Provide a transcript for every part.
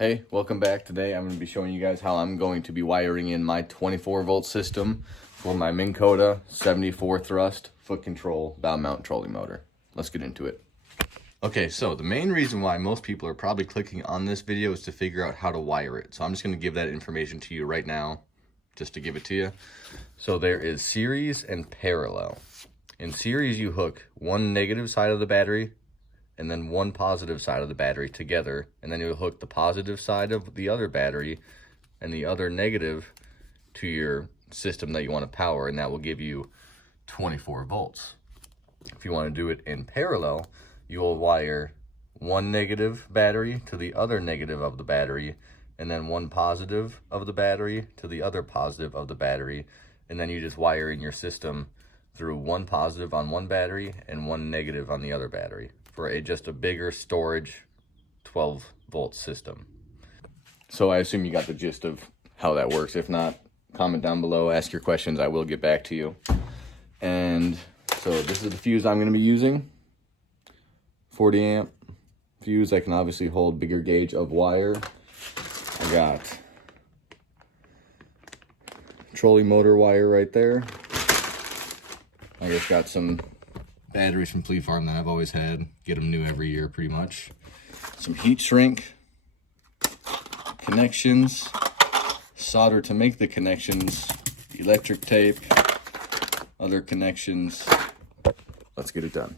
Hey, welcome back. Today I'm going to be showing you guys how I'm going to be wiring in my 24 volt system for my Minn Kota 74 thrust foot control bow mount trolling motor. Let's get into it. Okay, so the main reason why most people are probably clicking on this video is to figure out how to wire it. So I'm just going to give that information to you right now, just to give it to you. So there is series and parallel. In series, you hook one negative side of the battery and then one positive side of the battery together, and then you'll hook the positive side of the other battery and the other negative to your system that you want to power, and that will give you 24 volts. If you want to do it in parallel, you will wire one negative battery to the other negative of the battery, and then one positive of the battery to the other positive of the battery, and then you just wire in your system through one positive on one battery and one negative on the other battery for just a bigger storage 12 volt system. So I assume you got the gist of how that works. If not, comment down below, ask your questions, I will get back to you. And so this is the fuse I'm going to be using. 40 amp fuse that can obviously hold bigger gauge of wire. I got trolley motor wire right there. I just got some batteries from Flea Farm that I've always had. Get them new every year pretty much. Some heat shrink connections, solder to make the connections, electric tape, other connections. Let's get it done.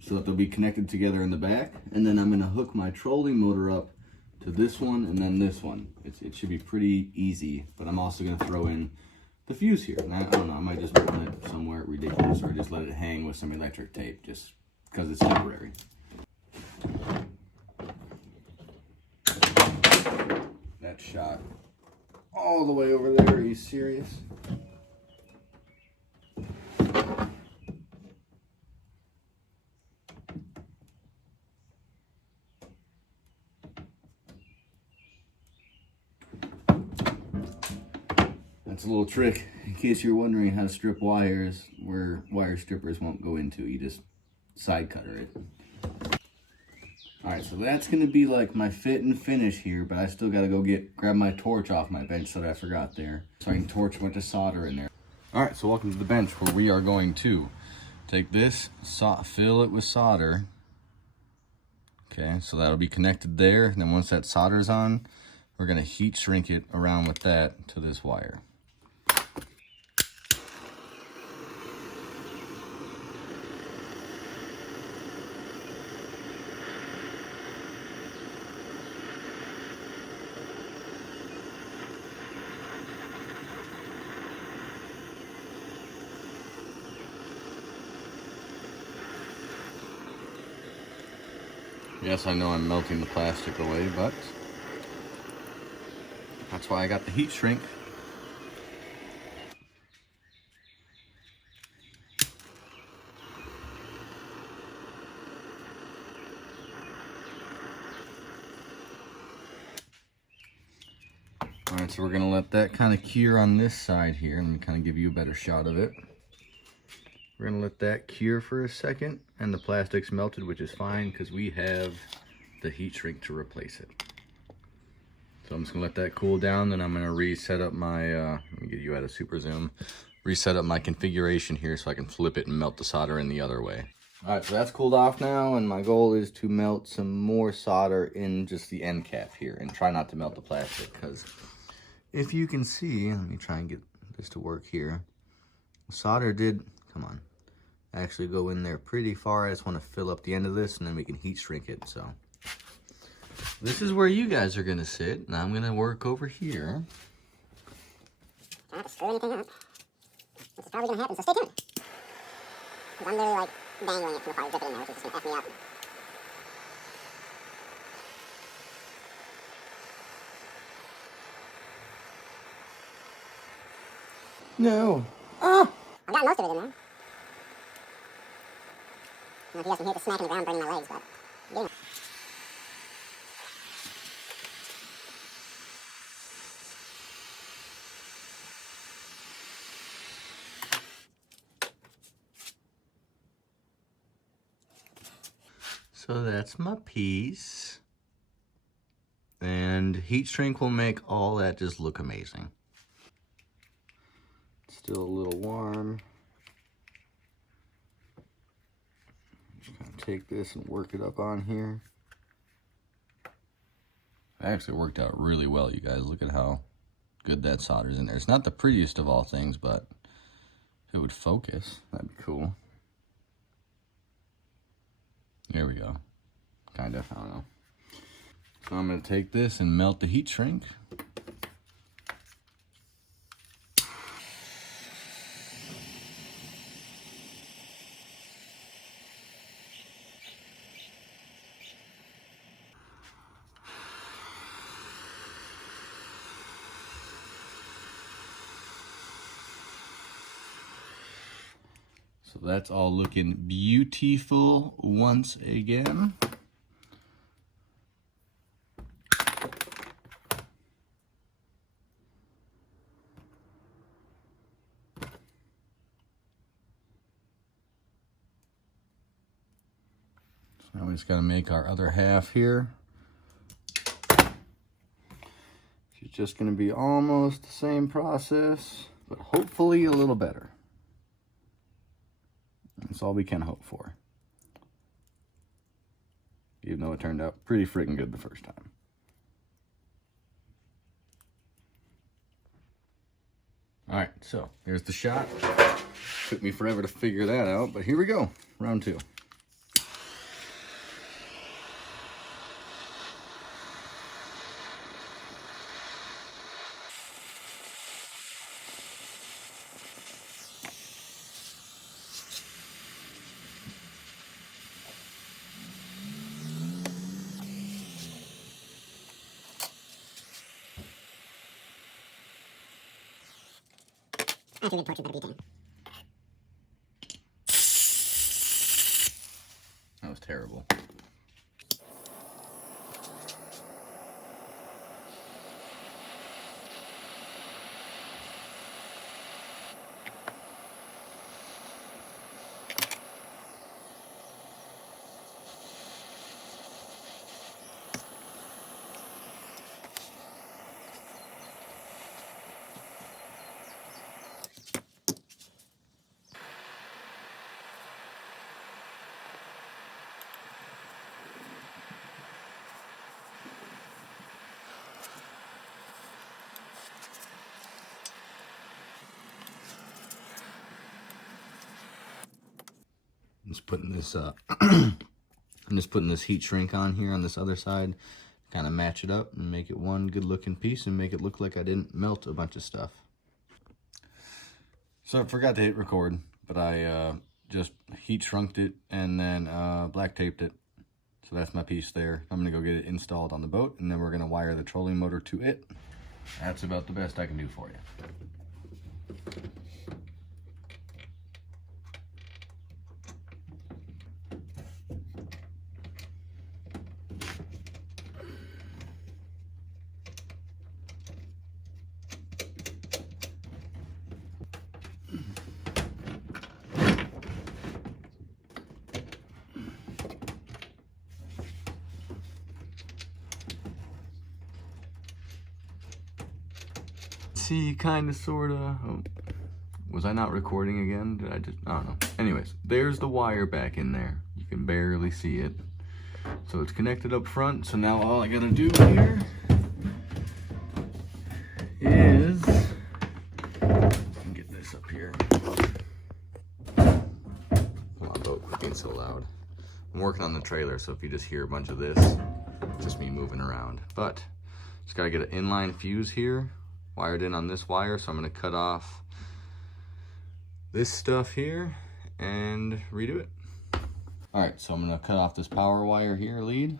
So that they'll be connected together in the back, and then I'm going to hook my trolling motor up to this one and then this one. It should be pretty easy, but I'm also going to throw in the fuse here. And I don't know, I might just put it somewhere ridiculous or just let it hang with some electric tape just because it's temporary. That shot all the way over there. Are you serious? That's a little trick in case you're wondering how to strip wires where wire strippers won't go into. You just side cutter it. Alright, so that's going to be like my fit and finish here, but I still got to go grab my torch off my bench that I forgot there. So I can torch a bunch of solder in there. Alright, so welcome to the bench where we are going to take this, fill it with solder. Okay, so that'll be connected there. And then once that solder's on, we're going to heat shrink it around with that to this wire. Yes, I know I'm melting the plastic away, but that's why I got the heat shrink. Alright, so we're going to let that kind of cure on this side here. Let me kind of give you a better shot of it. We're going to let that cure for a second, and the plastic's melted, which is fine because we have the heat shrink to replace it. So I'm just going to let that cool down, then I'm going to reset up my, let me get you out of super zoom, reset up my configuration here so I can flip it and melt the solder in the other way. Alright, so that's cooled off now, and my goal is to melt some more solder in just the end cap here and try not to melt the plastic, because if you can see, let me try and get this to work here. The solder did, come on, actually go in there pretty far. I just want to fill up the end of this and then we can heat shrink it. So this is where you guys are going to sit, and I'm going to work over here. Not to screw anything up. This is probably going to happen, so stay tuned. Because I'm literally like dangling it from the fire, dip it in there, which is just going to F me up. No. Ah! I've got most of it in there. I don't know if you guys can hear the smack in the ground burning my legs, but I'm getting it. So that's my piece. And heat shrink will make all that just look amazing. Still a little warm. Just gonna take this and work it up on here. It actually worked out really well, you guys. Look at how good that solder's in there. It's not the prettiest of all things, but if it would focus, that'd be cool. There we go. Kind of, I don't know. So I'm gonna take this and melt the heat shrink. So that's all looking beautiful once again. So now we just gotta make our other half here. It's just gonna be almost the same process, but hopefully a little better. That's all we can hope for. Even though it turned out pretty freaking good the first time. All right, so here's the shot. Took me forever to figure that out, but here we go, round two. After the torch, you better butane. That was terrible. I'm just putting this I'm just putting this heat shrink on here on this other side, kind of match it up and make it one good looking piece and make it look like I didn't melt a bunch of stuff. So I forgot to hit record, but I just heat shrunked it and then black taped it. So that's my piece there. I'm gonna go get it installed on the boat and then we're gonna wire the trolling motor to it. That's about the best I can do for you. See, kind of, sort of. Oh, was I not recording again? Did I just, I don't know. Anyways, there's the wire back in there. You can barely see it. So it's connected up front. So now all I gotta do here is, get this up here. Come on, boat, it's being so loud. I'm working on the trailer, so if you just hear a bunch of this, it's just me moving around. But just gotta get an inline fuse here, wired in on this wire. So I'm gonna cut off this stuff here and redo it. All right, so I'm gonna cut off this power wire here, lead.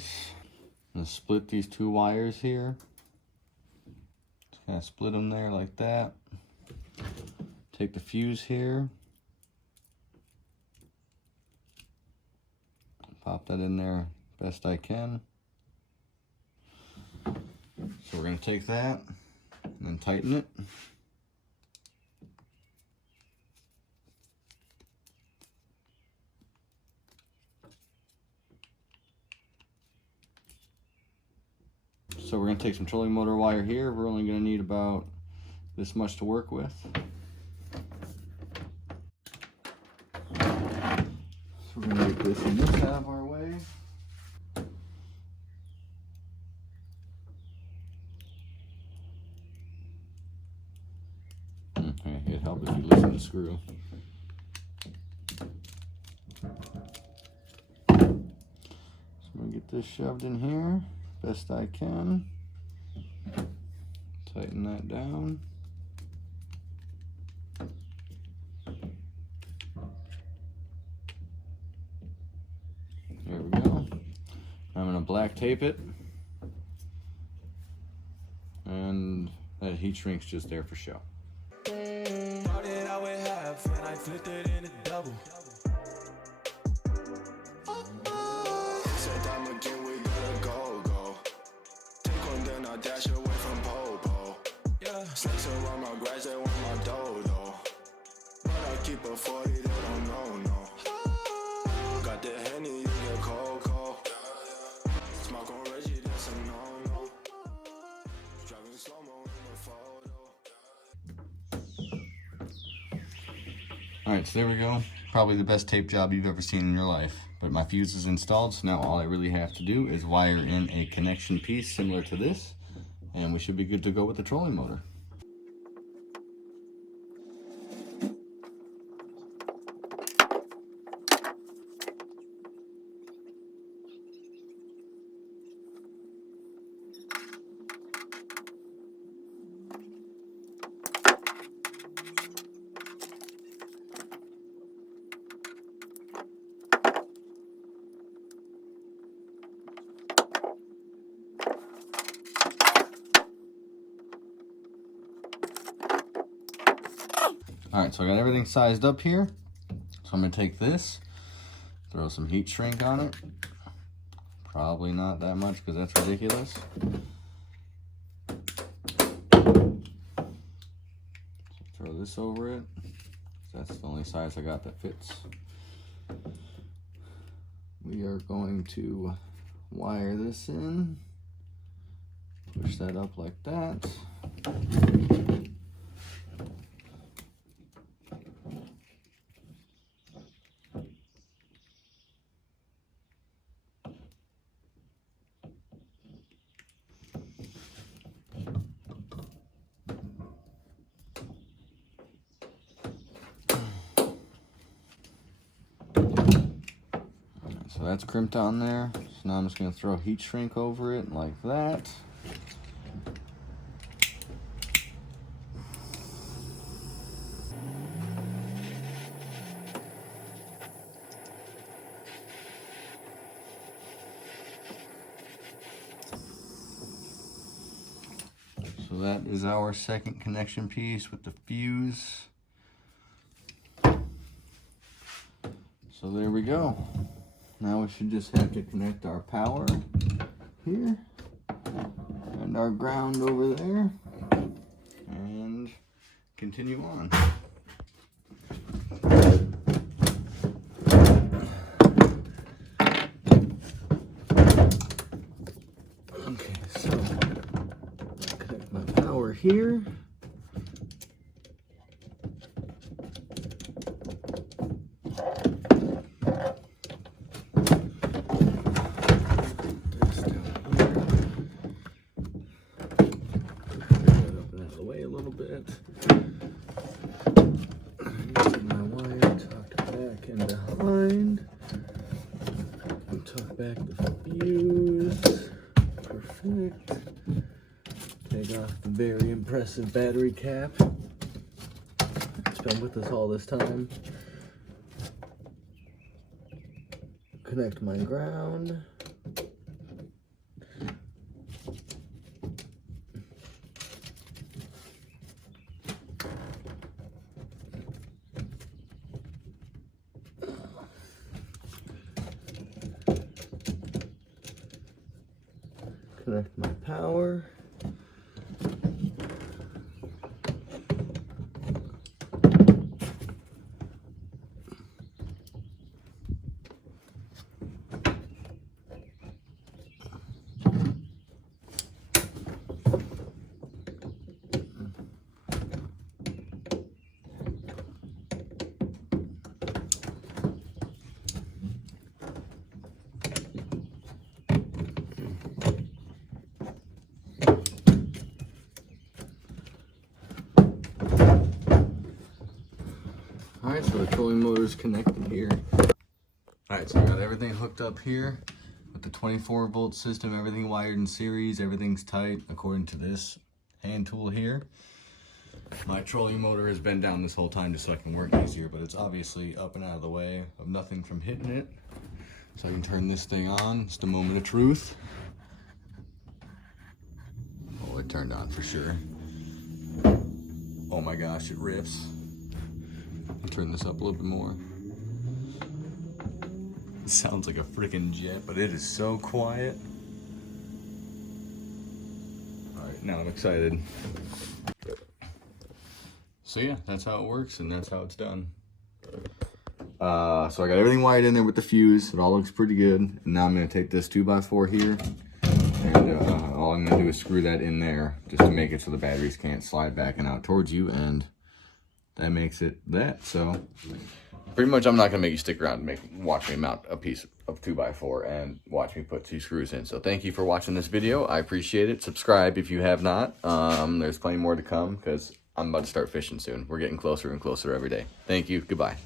nice. I'm gonna split these two wires here. Just kind of split them there like that. Take the fuse here. Pop that in there best I can. So we're gonna take that and then tighten it. So we're gonna take some trolling motor wire here. We're only gonna need about this much to work with. So we're gonna get this and this out of our way. Okay, it'd help if you loosen the screw. So I'm gonna get this shoved in here best I can. Tighten that down. There we go. I'm gonna black tape it. And that heat shrink's just there for show. Thought that I would have, and I flipped it in a double. Said I'm again, we gotta go. Take one, then I dash away from Popo. Yeah, snakes around my grass, they want my dodo. But I keep a 40, they don't know, no. Got the Henny, you get cold. Smoke on Reggie, that's a no. Driving slow-mo in the photo. Alright, so there we go. Probably the best tape job you've ever seen in your life. But my fuse is installed, so now all I really have to do is wire in a connection piece similar to this, and we should be good to go with the trolling motor. Alright, so I got everything sized up here. So I'm going to take this, throw some heat shrink on it. Probably not that much because that's ridiculous. So throw this over it. That's the only size I got that fits. We are going to wire this in. Push that up like that. So that's crimped on there. So now I'm just going to throw heat shrink over it like that. So that is our second connection piece with the fuse. So there we go. Now we should just have to connect our power here and our ground over there and continue on. Okay, so connect my power here. Tuck back the fuse. Perfect. Take off the very impressive battery cap. It's been with us all this time. Connect my ground. connect my power. Alright, so the trolling motor is connected here. Alright, so I got everything hooked up here with the 24 volt system, everything wired in series, everything's tight according to this hand tool here. My trolling motor has been down this whole time just so I can work easier, but it's obviously up and out of the way of nothing from hitting it. So I can turn this thing on, just a moment of truth. Oh, it turned on for sure. Oh my gosh, it rips. I'll turn this up a little bit more. It sounds like a freaking jet, but it is so quiet. Alright, now I'm excited. So yeah, that's how it works and that's how it's done. So I got everything wired in there with the fuse. It all looks pretty good. And now I'm going to take this 2x4 here. And all I'm going to do is screw that in there just to make it so the batteries can't slide back and out towards you. And that makes it that. So pretty much I'm not going to make you stick around and watch me mount a piece of 2x4 and watch me put 2 screws in. So thank you for watching this video. I appreciate it. Subscribe if you have not. There's plenty more to come because I'm about to start fishing soon. We're getting closer and closer every day. Thank you. Goodbye.